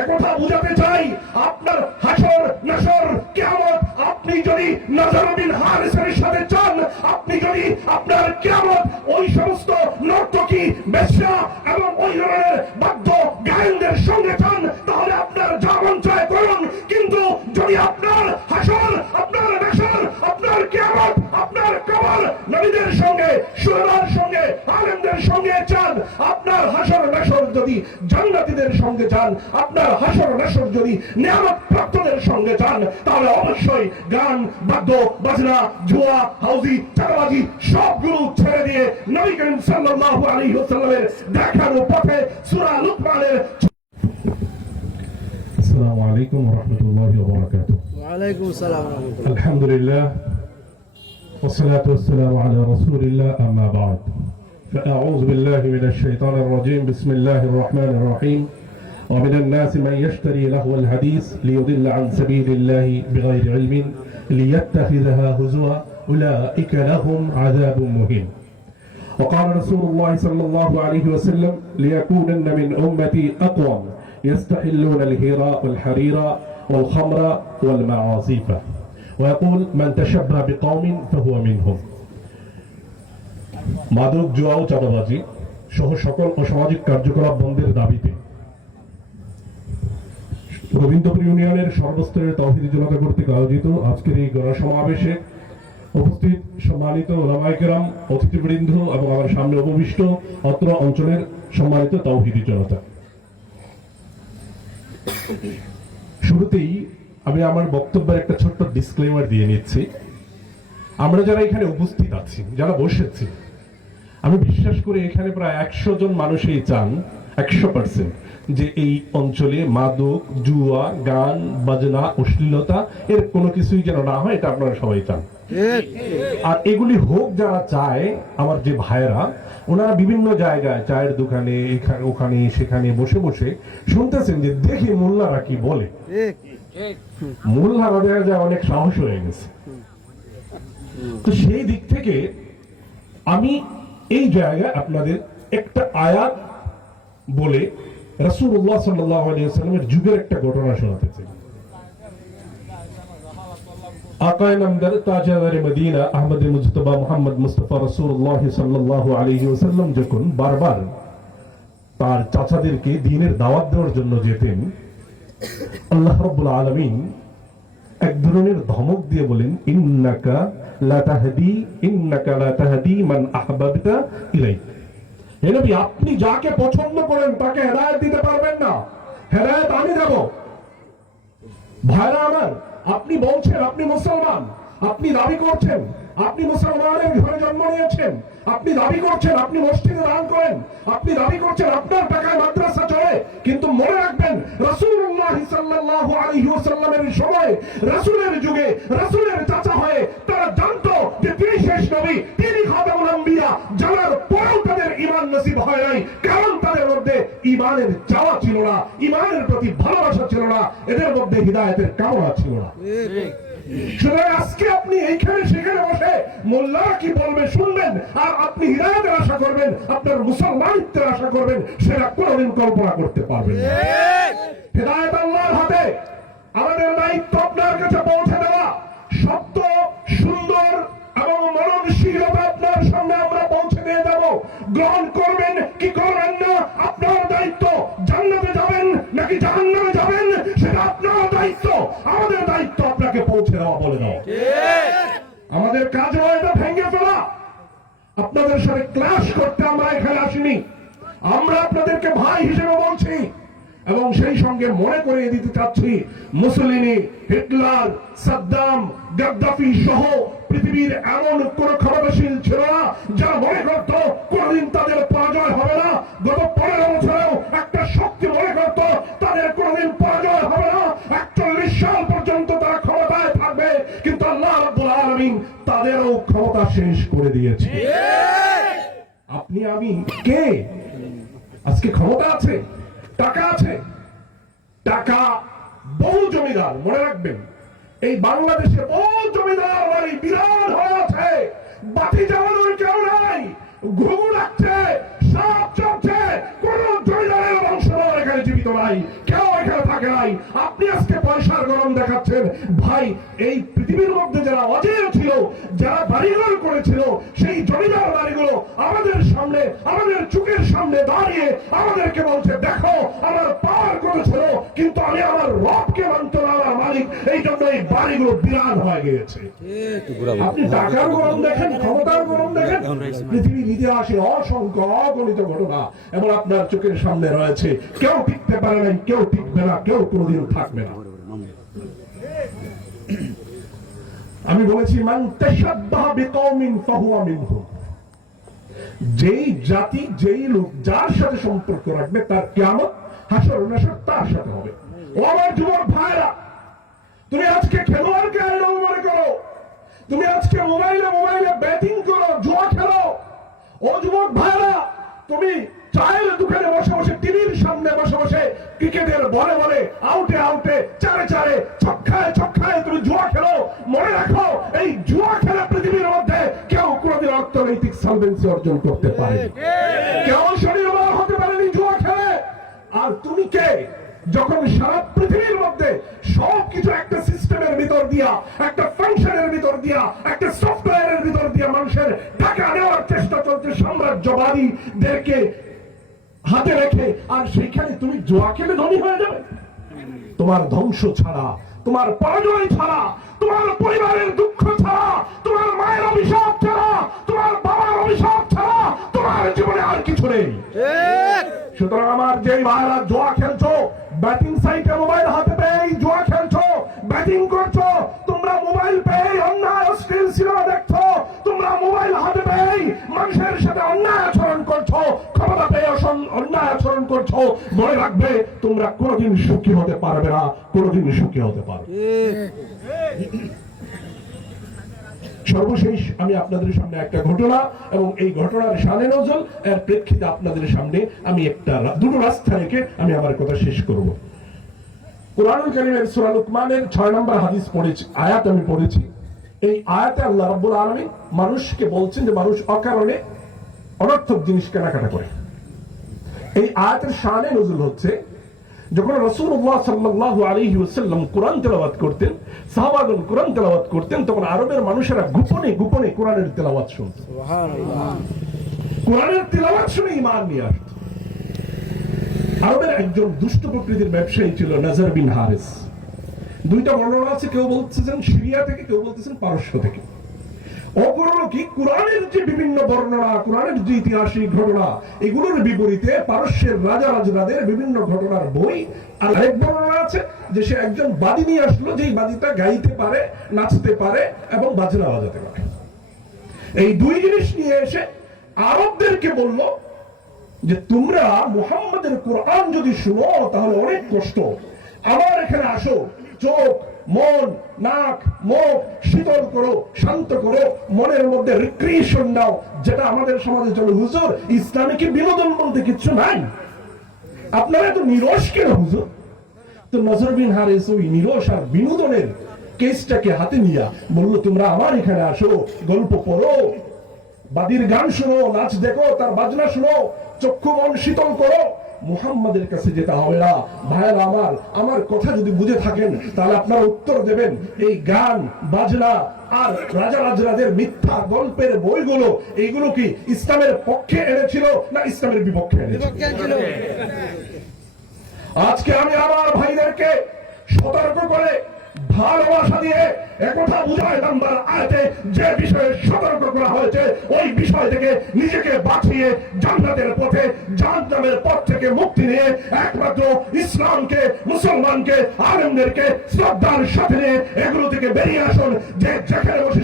একথা বুঝাতে চাই, আপনার হাসর নাসর কেমন আপনি যদি নাজারুদ্দিন সাথে চান, আপনি যদি আপনার কেমন ওই সমস্ত নর্তকী, বেশ্যা এবং ওই ধরনের বাদ্য গায়নদের সঙ্গে চান, তাহলে আপনার যা মন করুন। কিন্তু যদি আপনার হাসর সুরার সঙ্গে আলেমদের সঙ্গে চান আপনার হাসর নাসর যদি জান্নাতীদের সঙ্গে চান আপনার হাসর নাসর যদি নিয়ামত প্রাপ্তদের সঙ্গে চান তাহলে অবশ্যই গান বাদ্য বাজনা জুয়া হাউজি চাকাবাজি সবগুলো ছেড়ে দিয়ে নবী করিম সাল্লাল্লাহু আলাইহি ওয়াসাল্লামের দেখানো পথে সুরা লুকমানের আসসালামু আলাইকুম ওয়া রাহমাতুল্লাহি ওয়া বারাকাতুহু। ওয়া আলাইকুম আসসালাম আলহামদুলিল্লাহ। والصلاة والسلام على رسول الله أما بعد. فأعوذ بالله من الشيطان الرجيم. بسم الله الرحمن الرحيم. ومن الناس من يشتري لهو الحديث ليضل عن سبيل الله بغير علم ليتخذها هزوا. أولئك لهم عذاب مهين. وقال رسول الله صلى الله عليه وسلم ليكونن من أمتي أقوم يستحلون الهراء والحرير والخمر والمعاصيف. ويقول من تشبه بقوم فهو منهم মাদক জুয়া ও চাঁদাবাজি সহ সকল অসামাজিক কার্যকলাপ বন্ধের দাবিতে গোবিন্দপুর ইউনিয়নের সর্বস্তরের তৌহিদি জনতা কর্তৃক আয়োজিত আজকের এই গণ সমাবেশে উপস্থিত সম্মানিত ওলামাইকেরাম অতিথিবৃন্দ এবং আমার সামনে উপবিষ্ট অত্র অঞ্চলের সম্মানিত তৌহিদি জনতা শুরুতেই আমি আমার বক্তব্যের একটা ছোট্ট ডিসক্লেমার দিয়ে নিচ্ছি। আমরা যারা এখানে উপস্থিত আছি, যারা বসেছি, আমি বিশ্বাস করি এখানে প্রায় একশো জন মানুষই চান, একশো পার্সেন্ট যে এই অঞ্চলে মাদক, জুয়া, গান, বাজনা, অশ্লীলতা, এর কোনো কিছুই যেন না হয়, এটা আপনারা সবাই চান। আর এগুলি হোক যারা চায়, আমার যে ভাইয়েরা, ওনারা বিভিন্ন জায়গায় চায়ের দোকানে এখানে ওখানে, সেখানে বসে বসে শুনতেছেন যে দেখি মোল্লারা কি বলে। মোল্লারা দেখা যায় অনেক সাহস হয়ে গেছে। তো সেই দিক থেকে আমি এই জায়গায় আপনাদের একটা আয়াত বলে আলাইহি ওয়াসাল্লামের যুগের একটা ঘটনা শোনাতে চাই। মোহাম্মদ বারবার তার চাচাদেরকে দিনের দাওয়াত দেওয়ার জন্য যেতেন আল্লাহ রাব্বুল আলামিন এক ধরনের ধমক দিয়ে বলেন, ইন্নাকা লা তাহদি, ইন্নাকা লা তাহদি মান আহবাবতা ইলাইক। হে নবী, আপনি যাকে পছন্দ করেন তাকে হেদায়েত দিতে পারবেন না। হেদায়েত আমি দেব। ভাইরা আমার, আপনি বলছেন আপনি মুসলমান, আপনি দাবি করছেন, আপনি মুসলমানের ঘরে জন্ম নিয়েছেন, আপনি দাবি করছেন আপনি মসজিদে দান করেন, আপনি দাবি করছেন আপনার টাকায় ওয়াসাল্লামের সময় রাসূলের যুগে রাসূলের চাচা হয়ে তারা জানতো যে তিনি শেষ নবী তিনি আম্বিয়া জানার পরেও তাদের ঈমান নসিব হয় নাই। কারণ তাদের মধ্যে ঈমানের চাওয়া ছিল না ঈমানের প্রতি ভালোবাসা ছিল না এদের মধ্যে হিদায়াতের কামনা ছিল না। সুতরাং আজকে আপনি এইখানে সেখানে বসে মোল্লা কি বলবে শুনবেন আর আপনি হৃদয়ের আশা করবেন আপনার মুসলমানিত্বের আশা করবেন সেটা কোনোদিন কল্পনা করতে পারবেন হৃদায়ত আমাদের দায়িত্ব আপনার কাছে পৌঁছে দেওয়া। সত্য সুন্দর এবং মননশীলতা আপনার সামনে আমরা পৌঁছে দিয়ে যাব। গ্রহণ করবেন কি করবেন না, আপনার দায়িত্ব। জান্নাতে যাবেন নাকি জাহান্নামে যাবেন, সেটা আপনার দায়িত্ব। আমাদের দায়িত্ব আপনাকে পৌঁছে দেওয়া বলে দাও। আমাদের কাজ নয় এটা ভেঙে ফেলা। আপনাদের সাথে ক্লাস করতে আমরা এখানে আসিনি। আমরা আপনাদেরকে ভাই হিসেবে বলছি এবং সেই সঙ্গে মনে করিয়ে দিতে চাচ্ছি মুসলিনি হিটলার সাদ্দাম গাদ্দাফি সহ পৃথিবীর এমন কোন ক্ষমতাশীল ছিল না যারা মনে করত কোনদিন তাদের পরাজয় হবে না। গত পনেরো বছরেও একটা শক্তি মনে করত তাদের কোনদিন পরাজয় হবে না। একচল্লিশ সাল পর্যন্ত তারা ক্ষমতায় থাকবে কিন্তু আল্লাহ রাব্বুল আলামিন তাদেরও ক্ষমতা শেষ করে দিয়েছে। আপনি আমি কে? আজকে ক্ষমতা আছে? টাকা আছে? টাকা বহু জমিদার, মনে রাখবেন, এই বাংলাদেশে বহু জমিদার বাড়ি বিরাট হয়ে আছে। বাতি জ্বালানোর কেউ নাই, ঘুঘু ডাকছে, সাপ চলছে কোন জমিদারের বংশধর এখানে জীবিত নাই, কেউ এখানে থাকে নাই। আপনি আজকে পয়সার গরম দেখাচ্ছেন, ভাই, এই পৃথিবীর মধ্যে যারা অজেয় ছিল, যারা বাড়িঘর করেছিল, সেই জমিদার বাড়িগুলো আমাদের সামনে, আমাদের চোখের সামনে দাঁড়িয়ে আমাদেরকে বলছে, দেখো, আমার পাওয়ার কত ছিল কিন্তু আমি আমার রবকে মানত না মালিক। এই জন্য এই বাড়িগুলো বিরান হয়ে গিয়েছে। আপনি টাকার গরম দেখেন, ক্ষমতার গরম দেখেন, পৃথিবীর ইতিহাসে অসংখ্য অগণিত ঘটনা এবং আপনার চোখের সামনে রয়েছে। কেউ টিকতে পারে নাই, কেউ টিকবে না, কেউ কোনোদিন থাকবে না। আমি বলেছি যেই জাতি, যেই লোক যার সাথে সম্পর্ক রাখবে, তার কিয়ামত, হাসর নাসর তার সাথে হবে। ও আমার যুবক ভাইরা, তুমি আজকে খেলোয়াড়কে আইডল মনে করো? তুমি আজকে মোবাইলে মোবাইলে ব্যাটিং করো, জুয়া খেলো? ও যুবক ভাইরা, তুমি চায়ের ক্রিকেটের বলে বলে, আউটে আউটে, চারে চারে, ছক্কায় ছক্কায় তুমি জুয়া খেলো। মনে রাখো, এই জুয়া খেলা পৃথিবীর মধ্যে কেউ কোনোদিন অর্থনৈতিক সলভেন্সি অর্জন করতে পারে কেউ শরীর বড় হতে পারেনি জুয়া খেলে। আর তুমি কে? যখন সারা পৃথিবীর মধ্যে সবকিছু একটা সিস্টেমের ভিতর দিয়া, একটা ফাংশনের ভিতর দিয়া, একটা সফটওয়্যারের ভিতর দিয়া মানুষের টাকা নেওয়ার চেষ্টা চলছে, সাম্রাজ্যবাদীদেরকে হাতে রেখে আর সেখানে তুমি জোয়া খেলে ধনী হয়ে যাবে। তোমার ধ্বংস ছাড়া তোমার পরাজয় ছাড়া তোমার পরিবারের দুঃখ ছাড়া তোমার মায়ের অভিশাপ ছাড়া তোমার বাবার অভিশাপ ছাড়া তোমার জীবনে আর কিছু নেই। সুতরাং আমার যেই ভাইরা জোয়া খেলছো ব্যাটিং সাইটে মোবাইল হাতে পেয়ে জোয়া খেলছো ব্যাটিং করছ ক্ষমতা পেয়ে অন্যায় আচরণ করছ, মনে রাখবে তোমরা কোনোদিন সুখী হতে পারবে না, কোনোদিন সুখী হতে পারবে সর্বশেষ আমি আপনাদের সামনে একটা ঘটনা এবং এই ঘটনার সানে নজল এর প্রেক্ষিতে আপনাদের সামনে আমি একটা দুটো রাস্তা রেখে আমি আমার কথা শেষ করব। কোরআনুল কারীমের সূরা লুকমানের 6 নম্বর হাদিস পড়েছি, আয়াত আমি পড়েছি। এই আয়াতে আল্লাহ রাব্বুল আলামিন মানুষকে বলছেন যে মানুষ অকারণে অনর্থক জিনিস কেনাকাটা করে। এই আয়াতের শানে নজুল হচ্ছে যখন রাসূলুল্লাহ সাল্লাল্লাহু আলাইহি ওয়াসাল্লাম কোরআন তেলাওয়াত করতেন সাহাবাগণ কোরআন তেলাওয়াত করতেন তখন আরবের মানুষেরা গোপনে গোপনে কোরআনের তেলাওয়াত শুনতো। কোরআনের তেলাওয়াত শুনে ঈমান নিয়ে আসতো। আরবের একজন দুষ্ট প্রকৃতির ব্যবসায়ী ছিল নাজার বিন হারিস। দুইটা বর্ণনা আছে কেউ বলতেছেন সিরিয়া থেকে কেউ বলতেছেন পারস্য থেকে। অপরণ কি? কোরআনের যে বিভিন্ন বর্ণনা, কোরআনের যে ঘটনা, এগুলোর বিপরীতে পারস্যের রাজা রাজরাদের বিভিন্ন ঘটনার বই আর বর্ণনা আছে যে সে একজন নিয়ে আসলো গাইতে পারে, নাচতে পারে এবং বাজনা বাজাতে পারে। এই দুই জিনিস নিয়ে এসে আরবদেরকে বলল যে, তোমরা মুহাম্মাদের কোরআন যদি শুনো, তাহলে অনেক কষ্ট। আমার এখানে আসো, চোখ মন, নাক, মুখ শীতল করো, শান্ত করো, মনের মধ্যে রিক্রিয়েশন দাও, যেটা আমাদের সমাজে চলে হুজুর ইসলামে কি বিনোদন বলতে কিচ্ছু নাই। আপনারা এত নিরস কেন, হুজুর? তো নজর বিন হারিস ওই নিরস আর বিনোদনের কেসটাকে হাতে নিয়ে বলল, তোমরা আমার এখানে আসো, গল্প পড়ো, বাদির গান শুনো, নাচ দেখো, তার বাজনা শুনো, চক্ষু মন শীতল করো মুহাম্মাদের কাছে যেতে হবে না। ভাইয়ের আমার আমার কথা যদি বুঝে থাকেন তাহলে আপনারা উত্তর দেবেন এই গান বাজনা আর রাজা রাজরাদের মিথ্যা গল্পের বইগুলো এইগুলো কি ইসলামের পক্ষে এনেছিল না ইসলামের বিপক্ষে এনেছিল। আজকে আমি আমার ভাইদেরকে সতর্ক করে ভালোবাসা দিয়ে একথা বুঝায় নাম্বার আয়তে যে বিষয়ে সতর্ক করা হয়েছে, ওই বিষয় থেকে নিজেকে বাঁচিয়ে জান্নাতের পথে, জাহান্নামের পথ থেকে মুক্তি নিয়ে একমাত্র ইসলামকে, মুসলমানকে, আলেমদেরকে শ্রদ্ধার সাথে নিয়ে এগুলো থেকে বেরিয়ে আসুন। যে যেখানে বসে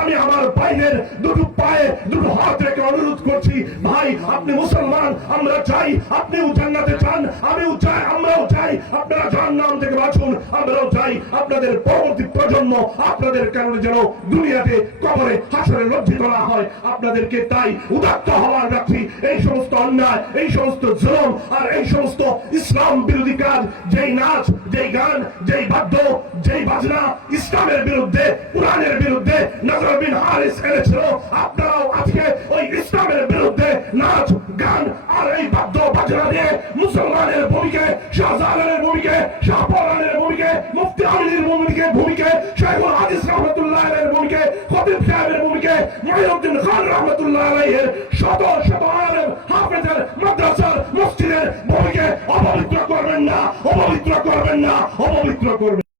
আমি আমার ভাইদের দুটো পায়ে দুটো হাত রেখে অনুরোধ করছি, ভাই, আপনি মুসলমান, আমরা চাই আপনিও জান্নাতে চান আমিও চাই, আমরাও চাই, আপনারা জাহান্নাম থেকে বাঁচুন, আমরাও চাই আপনাদের পরবর্তী প্রজন্ম আপনাদের কারণে যেন দুনিয়াতে কবরে, হাসরে লজ্জিত না হয়। আপনাদেরকে তাই উদাত্ত হওয়ার রাখছি এই সমস্ত অন্যায়, এই সমস্ত জুলুম আর এই সমস্ত ইসলাম বিরোধী কাজ, যেই নাচ, যেই গান, যেই বাদ্য, যেই বাজনা, ইসলামের বিরুদ্ধে, কোরআনের বিরুদ্ধে নজর হারিস এনেছিল আপনারাও আজকে ওই ইসলামের বিরুদ্ধে নাচ, গান আর এই বাদ্য বাজনা দিয়ে মুসলমানের ভূমিকে শাহজাহানের ভূমিকে, শাহপরানের ভূমিকে, মুফতি আমিনের ভূমিকে ভূমিকে শাইখুল হাদিস রহমতুল্লাহ আলাইহির ভূমিকে, খতিব সাহেবের ভূমিকে, মহিউদ্দিন খান রহমতুল্লাহ আলাইহির শত শত আলেম হাফেজের মাদ্রাসার মসজিদের ভূমিকে অপবিত্র করবেন না, অপবিত্র করবেন না, অপবিত্র করবেন